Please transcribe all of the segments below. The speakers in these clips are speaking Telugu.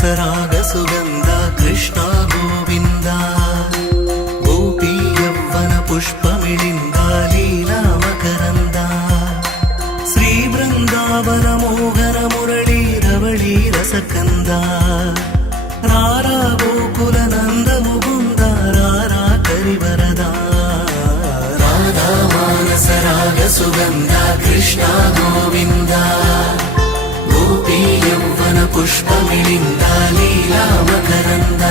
ಮಾನಸರಾಗ ಸುಗಂಧ ಕೃಷ್ಣ ಗೋವಿಂದ ಗೋಪಿ ಯೌವನ ಪುಷ್ಪಮಿಳಿಂದ ಲೀಲಾ ಮಕರಂದ ಶ್ರೀ ಬೃಂದಾವನ ಮೋಹನ ಮುರಳಿ ರವಳಿ ರಸಕಂದ ರಾರಾ ಗೋಕುಲ ನಂದ ಮುಗುಂದ ರಾರಾ ಕರಿವರದ ರಾಧಾ ಮಾನಸರಾಗ ಸುಗಂಧ ಕೃಷ್ಣ ಗೋವಿಂದ ಗೋಪಿ ಯೌವನ ಪುಷ್ಪಮಿಳಿಂದ ಲೀಲಾ ಮಕರಂದ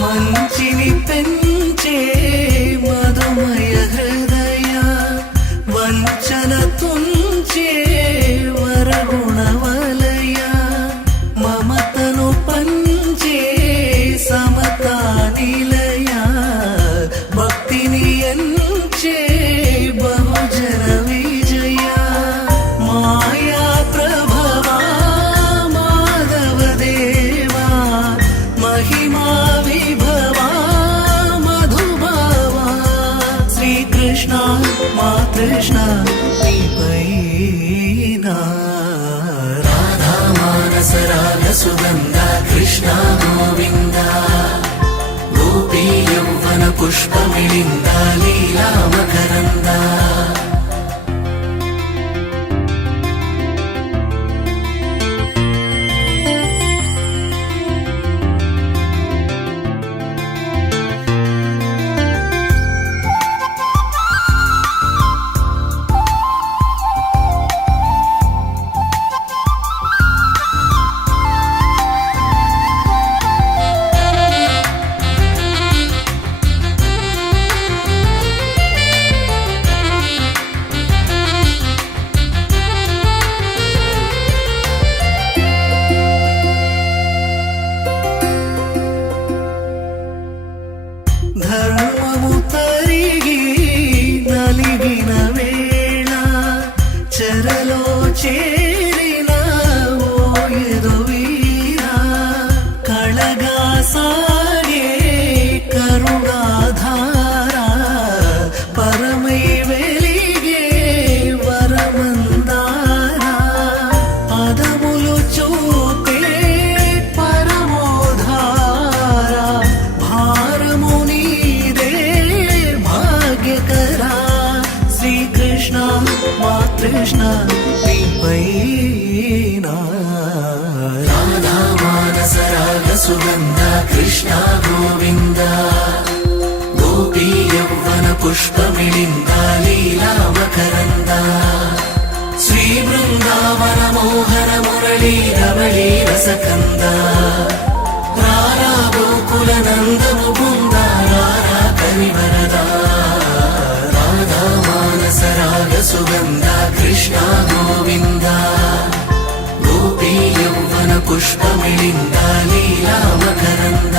మంచిని పెంచే మధుమయ హృదయ వంచన తుంచే వరగుణ వలయ మమతను పంచే సమతా నిలయ భక్తిని ఎంచే బహుజన విజయ మాయా ప్రభవా మాధవ దేవా మహిమా కృష్ణ నీపైనా రాధా మానస రాగ సుగంధ కృష్ణ గోవింద గోపీ యౌవన పుష్పమిళింద లీలా మకరంద ధర్మము తరిగి నలిగిన వేళ చెరలో చేరిన ఓయదు వీర కళగా సాగే కరుణాధార పరమై వెలిగే వరమందార పదములు చూపే పరమోధార భారము శ్రీకృష్ణ మా కృష్ణ నీపైనా రాధా మానస రాగ సుగంధ కృష్ణ గోవింద గోపీ యౌవన పుష్పమిళింద లీలా మకరంద శ్రీ బృందావన మోహన మురళీ రవళీ రసకంద రారా గోకుల నంద ముకుంద రారా కరివరద మానస రాగ సుగంధ కృష్ణ గోవింద గోపీ యౌవన పుష్పమిళింద లీలా మకరంద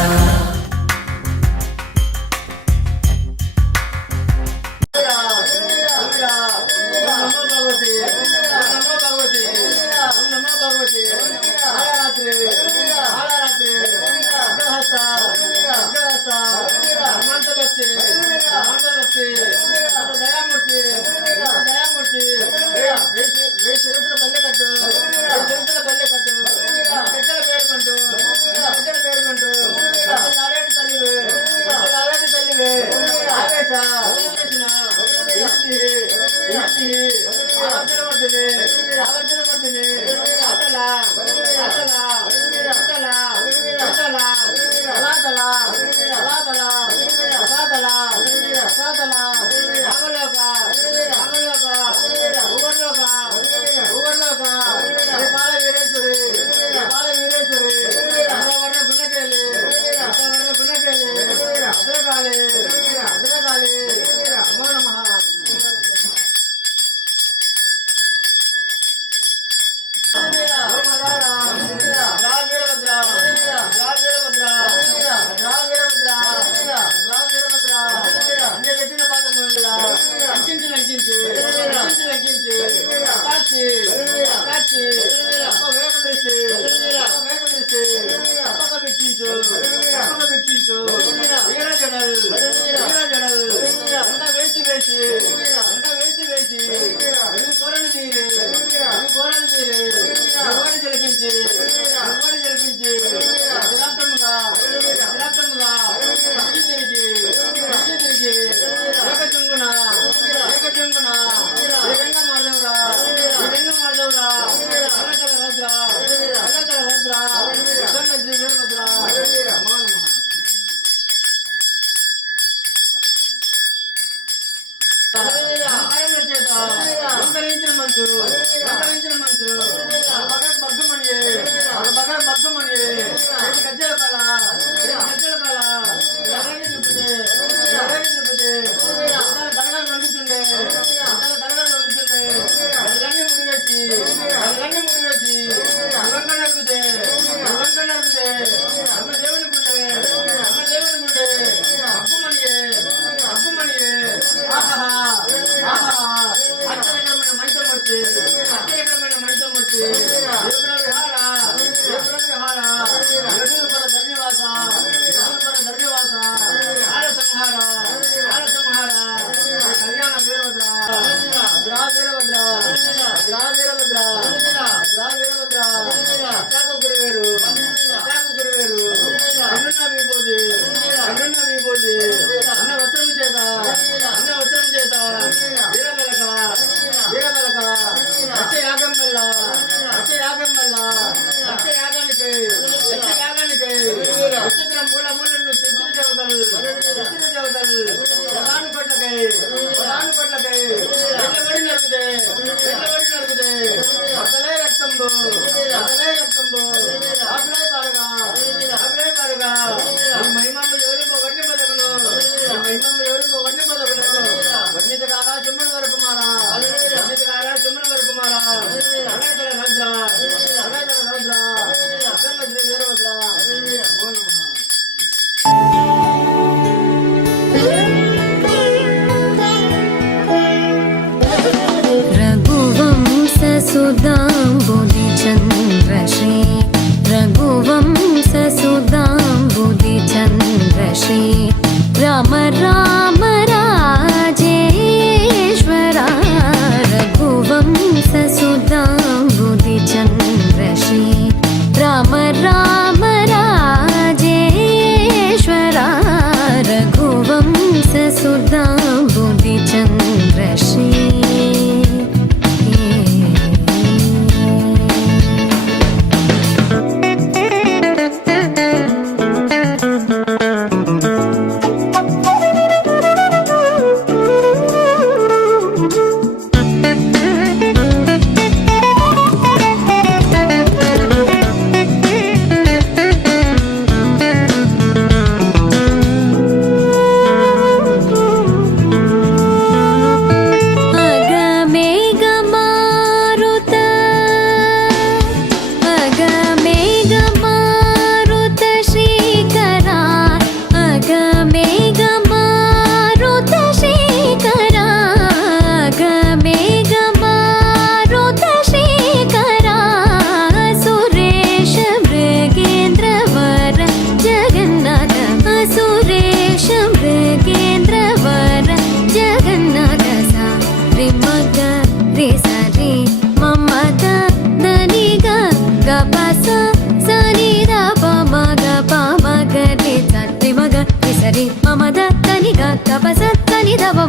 బాల వీరేశ్వరి భద్రకాళి భద్రకాళి నమో నమః. राम राम राजेश्वरा रघुवंश सुधाम्बुधिचन्द्रश्री राम राम राजेश्वरा रघुवंश सुधाम्बुधिचन्द्रश्री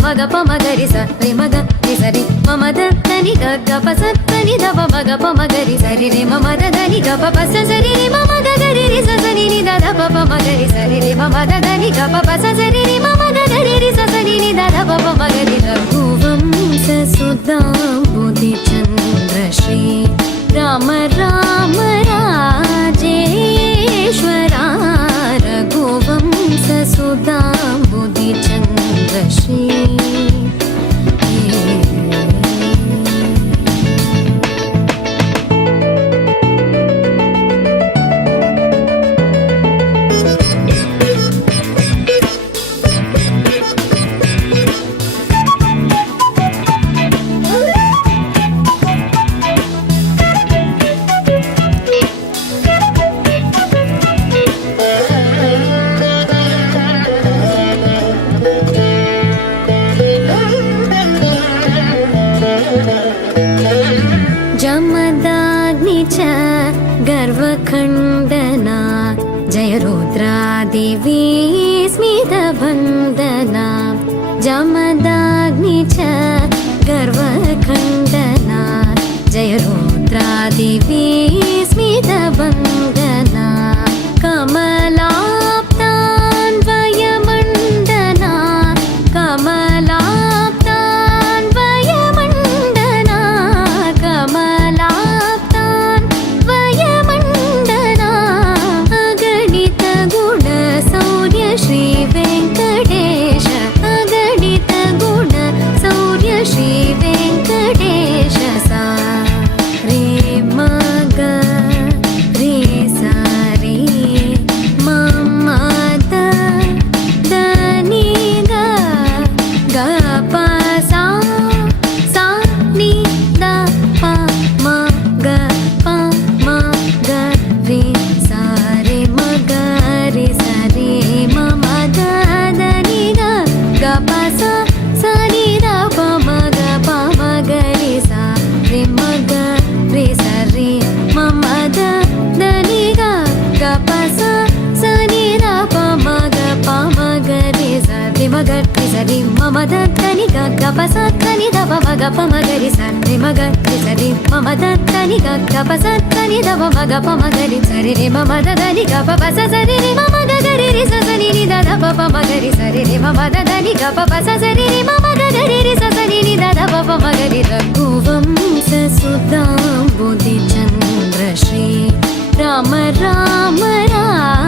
మగ పమగరి సరి మగ సరి మమ దని గ పసని దవ మగ పమగరి సరి రే మమ దని గ పస సరి రే మమ గరి రి సని ని దద ప మగరి సరి రే మమ దని గ పస సరి రే మమ గరి రి సని ని దద ప మగరి రఘువంశ సుధాంబుధిచంద్రశ్రీ రామ రామ రాజేశ్వరా రఘువంశ సుధా सुधाम्बुदि चन्द्रश्री जमदाग्नि च गर्वखण्डना जय रुद्रादेवी स्मितवन्दना जमदाग्नि च गर्वखण्डना जय रुद्रादेवी स्मितवन्दना कमलाप्तान्वयमण्डना कमलाप्तान्वयमण्डना कमलाप्तान्वयमण्डना अगणित गुणशौर्य श्री वेङ्कटेश अगणित गुणशौर्य श्री वेङ्कटेश सा रे मग रे सा रे मम द नी ग ग प सा सा नि द प म ग प म ग रे सा रे म ग रे सा रे मम द नि ग ग प सा सा नि द प म ग प म ग रे सा रे म ग रे सा रे मम द नि ग ग प सा सा नि द प म ग प म ग रे सा रे म ग रे सा रे मम द नि ग ग प सा नि द प म ग प म ग रे सा रे म ग रे सा रे मम द नि ग ग प सा नि द प म ग प म ग रे सा रे रे मम द नि ग प सा सा रे रे मम ग ग रे रे सा सा नि द प प म ग रे सा रे रे मम द नि ग प सा सा रे रे मम ग ग रे रे सा सा नि द प प म ग रे रघुवंश सुधाम्बुदि चन्द्रश्री राम राम राम